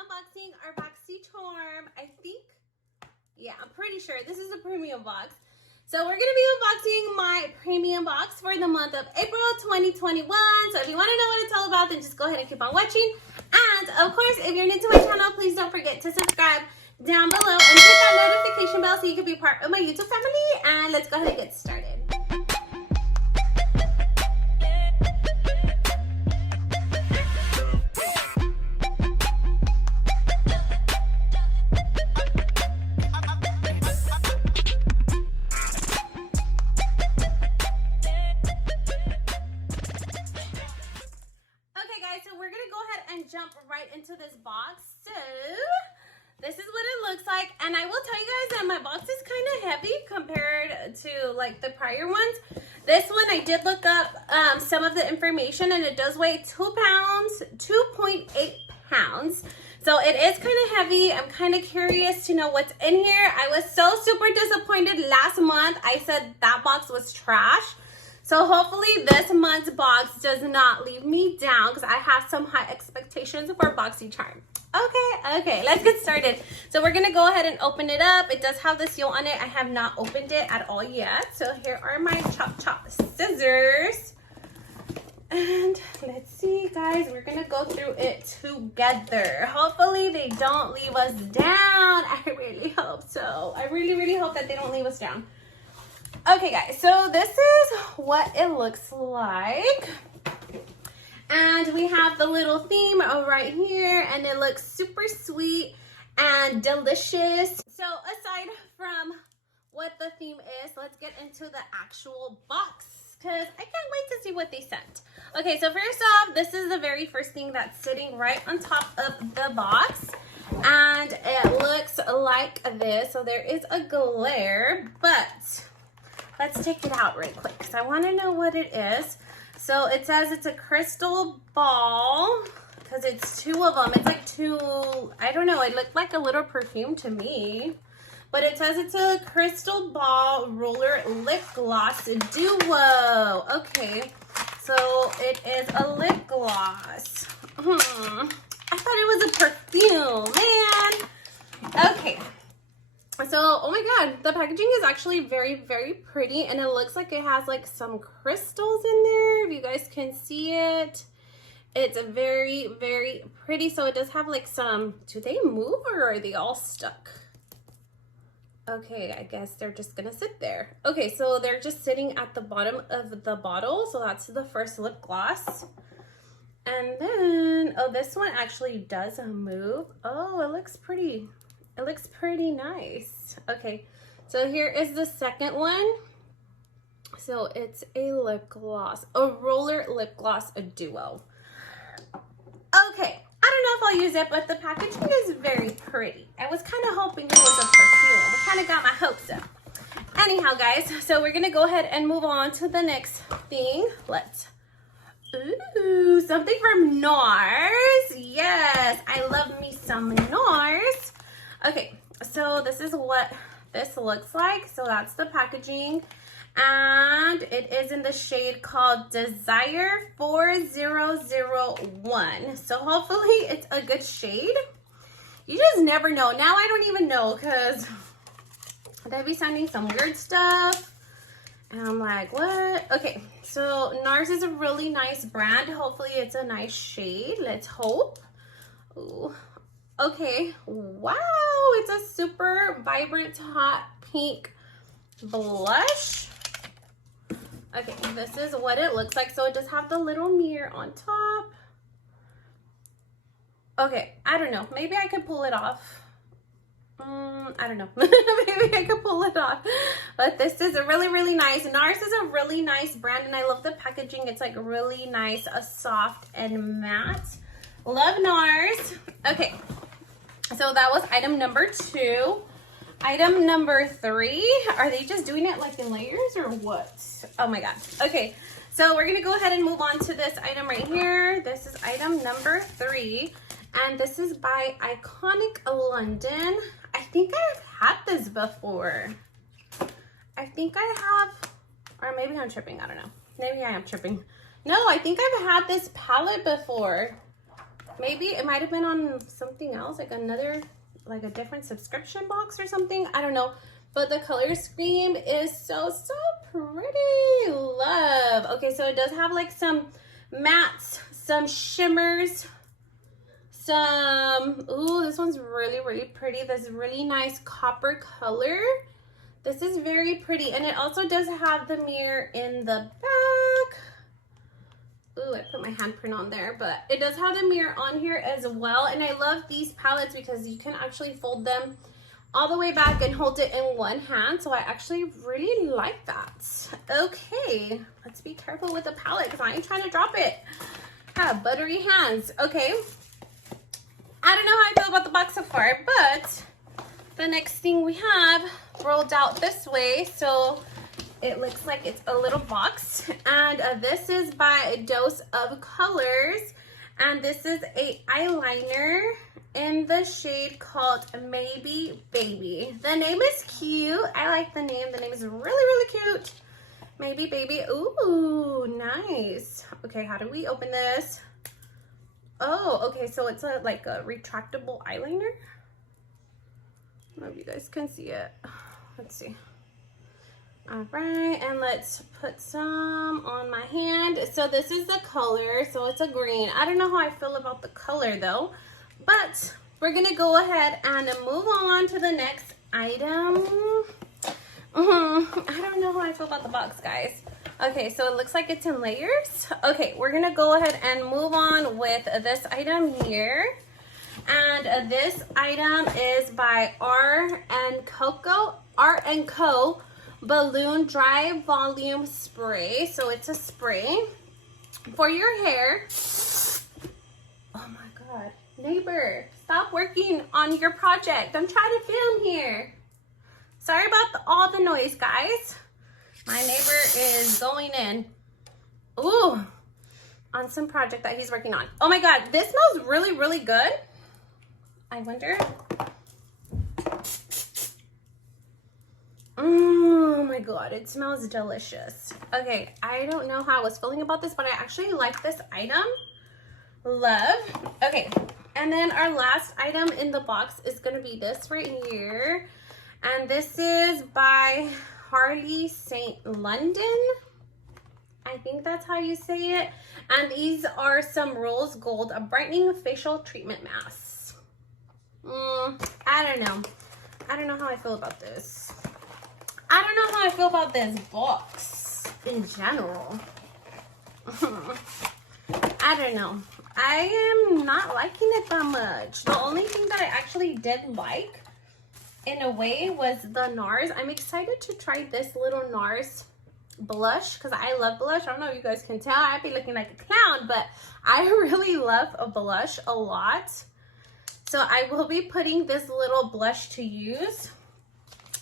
unboxing our Boxycharm. I'm pretty sure this is a premium box. So we're going to be unboxing my premium box for the month of April 2021. So if you want to know what it's all about, then just go ahead and keep on watching. And of course, if you're new to my channel, please don't forget to subscribe down below and hit that notification bell so you can be part of my YouTube family. And let's go ahead and get started. Jump right into this box. So this is what it looks like, and I will tell you guys that my box is kind of heavy compared to like the prior ones. This one I did look up some of the information, and it does weigh 2 pounds, 2.8 pounds. So it is kind of heavy. I'm kind of curious to know what's in here. I was so super disappointed last month. I said that box was trash. So hopefully this month's box does not leave me down because I have some high expectations for Boxycharm. Okay, let's get started. So we're going to go ahead and open it up. It does have the seal on it. I have not opened it at all yet. So here are my chop scissors. And let's see, guys, we're going to go through it together. Hopefully they don't leave us down. I really hope so. I really hope that they don't leave us down. Okay, guys, so this is what it looks like. And we have the little theme right here, and it looks super sweet and delicious. So aside from what the theme is, let's get into the actual box because I can't wait to see what they sent. Okay, so first off, this is the very first thing that's sitting right on top of the box. And it looks like this. So there is a glare, but let's take it out right quick because I want to know what it is. So it says it's a crystal ball because it's 2 of them. It's like 2, I don't know. It looked like a little perfume to me. But it says it's a crystal ball roller lip gloss duo. Okay, so it is a lip gloss. I thought it was a perfume, man. Okay. So, oh my god, the packaging is actually very pretty, and it looks like it has like some crystals in there, if you guys can see it. It's very pretty. So it does have like some, do they move or are they all stuck? Okay, I guess they're just gonna sit there. Okay, so they're just sitting at the bottom of the bottle. So that's the first lip gloss. And then, oh, this one actually does move. Oh, it looks pretty. It looks pretty nice. Okay, so here is the second one. So it's a lip gloss, a roller lip gloss, a duo. Okay, I don't know if I'll use it, but the packaging is very pretty. I was kind of hoping it was a perfume. I kind of got my hopes up. Anyhow, guys, so we're gonna go ahead and move on to the next thing. Ooh, something from Nars. Yes, I love me some Nars. Okay, so this is what this looks like. So that's the packaging, and it is in the shade called Desire 4001. So hopefully it's a good shade. You just never know. Now I don't even know because they'll be sending some weird stuff. And I'm like, what? Okay, so Nars is a really nice brand. Hopefully it's a nice shade. Let's hope. Ooh. Okay, wow, it's a super vibrant hot pink blush. Okay, this is what it looks like. So it does have the little mirror on top. Okay, I don't know. Maybe I could pull it off. I don't know. Maybe I could pull it off. But this is really nice. Nars is a really nice brand, and I love the packaging. It's like really nice, soft and matte. Love Nars. Okay. So that was item number 2. Item number 3. Are they just doing it like in layers or what? Oh my god. Okay, so we're gonna go ahead and move on to this item right here. This is item number 3, and this is by Iconic London. I think I've had this before. I think I have, or maybe I'm tripping. I don't know. Maybe I am tripping. No, I think I've had this palette before. Maybe it might have been on something else, like another, like a different subscription box or something. I don't know. But the color scheme is so pretty. Love. Okay, so it does have like some mattes, some shimmers, some, ooh, this one's really pretty. This really nice copper color. This is very pretty. And it also does have the mirror in the back. Ooh, I put my handprint on there, but it does have the mirror on here as well. And I love these palettes because you can actually fold them all the way back and hold it in one hand. So I actually really like that. Okay, let's be careful with the palette because I ain't trying to drop it. I have buttery hands. Okay, I don't know how I feel about the box so far, but the next thing we have rolled out this way. So it looks like it's a little box, and this is by Dose of Colors, and this is a eyeliner in the shade called Maybe Baby. The name is cute. I like the name. The name is really cute. Maybe Baby. Ooh, nice. Okay, how do we open this? Oh, okay, so it's like a retractable eyeliner. I don't know if you guys can see it. Let's see. All right, and let's put some on my hand. So this is the color, so it's a green. I don't know how I feel about the color though, but we're gonna go ahead and move on to the next item. I don't know how I feel about the box, guys. Okay, so it looks like it's in layers. Okay, we're gonna go ahead and move on with this item here. And this item is by R+CO Balloon Dry Volume Spray. So it's a spray for your hair. Oh my God, neighbor, stop working on your project. I'm trying to film here. Sorry about all the noise, guys. My neighbor is going in. Ooh, on some project that he's working on. Oh my God, this smells really good. I wonder. Oh my God, it smells delicious. Okay, I don't know how I was feeling about this, but I actually like this item. Love. Okay, and then our last item in the box is gonna be this right here. And this is by Harley St. London. I think that's how you say it. And these are some Rose Gold Brightening Facial Treatment Masks. I don't know. I don't know how I feel about this. I don't know how I feel about this box in general. I don't know. I am not liking it that much. The only thing that I actually did like in a way was the Nars. I'm excited to try this little Nars blush because I love blush. I don't know if you guys can tell. I'd be looking like a clown, but I really love a blush a lot. So I will be putting this little blush to use.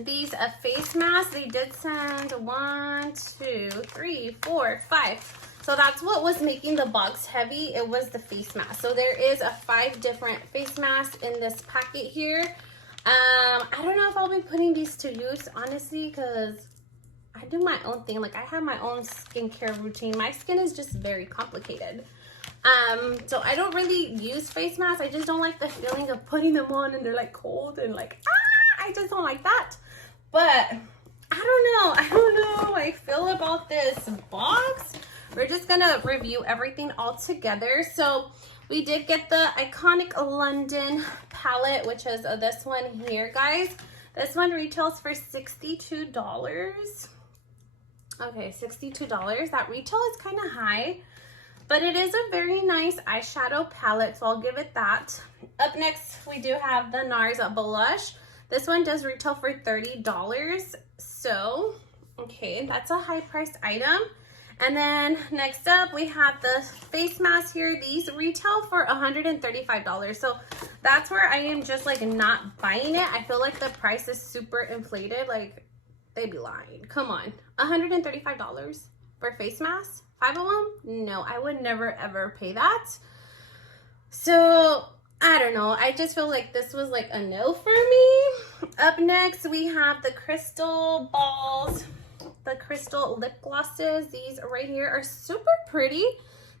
These face masks, they did send 1, 2, 3, 4, 5. So that's what was making the box heavy. It was the face mask. So there is 5 different face masks in this packet here. I don't know if I'll be putting these to use, honestly, because I do my own thing. Like, I have my own skincare routine. My skin is just very complicated. So I don't really use face masks. I just don't like the feeling of putting them on and they're like cold and like, I just don't like that. But I don't know how I feel about this box. We're just gonna review everything all together. So we did get the Iconic London palette, which is this one here, guys. This one retails for $62. Okay, $62. That retail is kind of high, but it is a very nice eyeshadow palette, so I'll give it that. Up next, we do have the Nars blush. This one does retail for $30. So, okay, that's a high priced item. And then next up, we have the face mask here. These retail for $135. So that's where I am just like not buying it. I feel like the price is super inflated. Like, they be lying. Come on. $135 for face masks? 5 of them? No, I would never ever pay that. So I don't know. I just feel like this was like a no for me. Up next, we have the Crystal Balls. The crystal lip glosses. These right here are super pretty.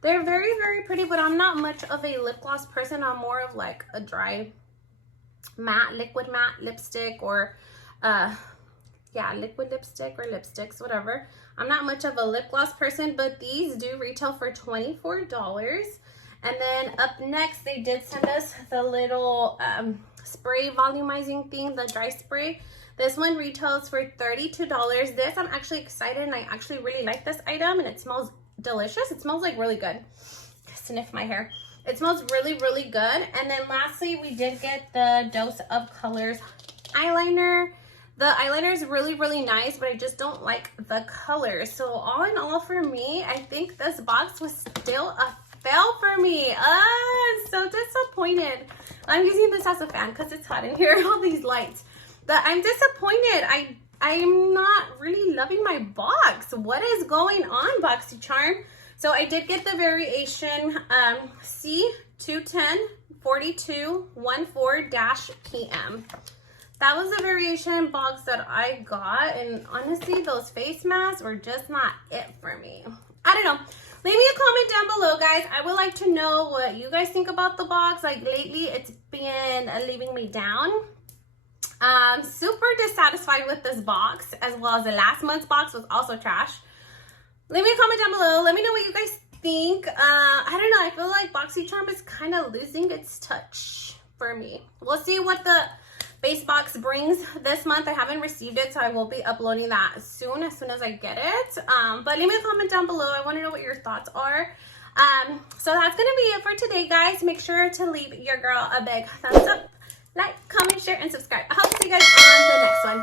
They're very, very pretty, but I'm not much of a lip gloss person. I'm more of like a dry matte, liquid matte lipstick, or yeah, liquid lipstick or lipsticks, whatever. I'm not much of a lip gloss person, but these do retail for $24. And then up next, they did send us the little spray volumizing thing, the dry spray. This one retails for $32. This, I'm actually excited, and I actually really like this item, and it smells delicious. It smells like really good. Sniff my hair. It smells really, really good. And then lastly, we did get the Dose of Colors eyeliner. The eyeliner is really, really nice, but I just don't like the colors. So all in all, for me, I think this box was still a fail for me. I'm so disappointed. I'm using this as a fan because it's hot in here, all these lights. But I'm disappointed. I'm not really loving my box. What is going on, Boxycharm? So I did get the variation C2104214-PM. That was the variation box that I got, and honestly, those face masks were just not it for me. I don't know. Leave me a comment down below, guys. I would like to know what you guys think about the box. Like, lately, it's been leaving me down. Super dissatisfied with this box, as well as the last month's box was also trash. Leave me a comment down below. Let me know what you guys think. I don't know. I feel like Boxycharm is kind of losing its touch for me. We'll see what the base box brings this month. I haven't received it, so I will be uploading that as soon as I get it. But leave me a comment down below. I want to know what your thoughts are. So that's gonna be it for today, guys. Make sure to leave your girl a big thumbs up, like, comment, share, and subscribe. I hope to see you guys on the next one.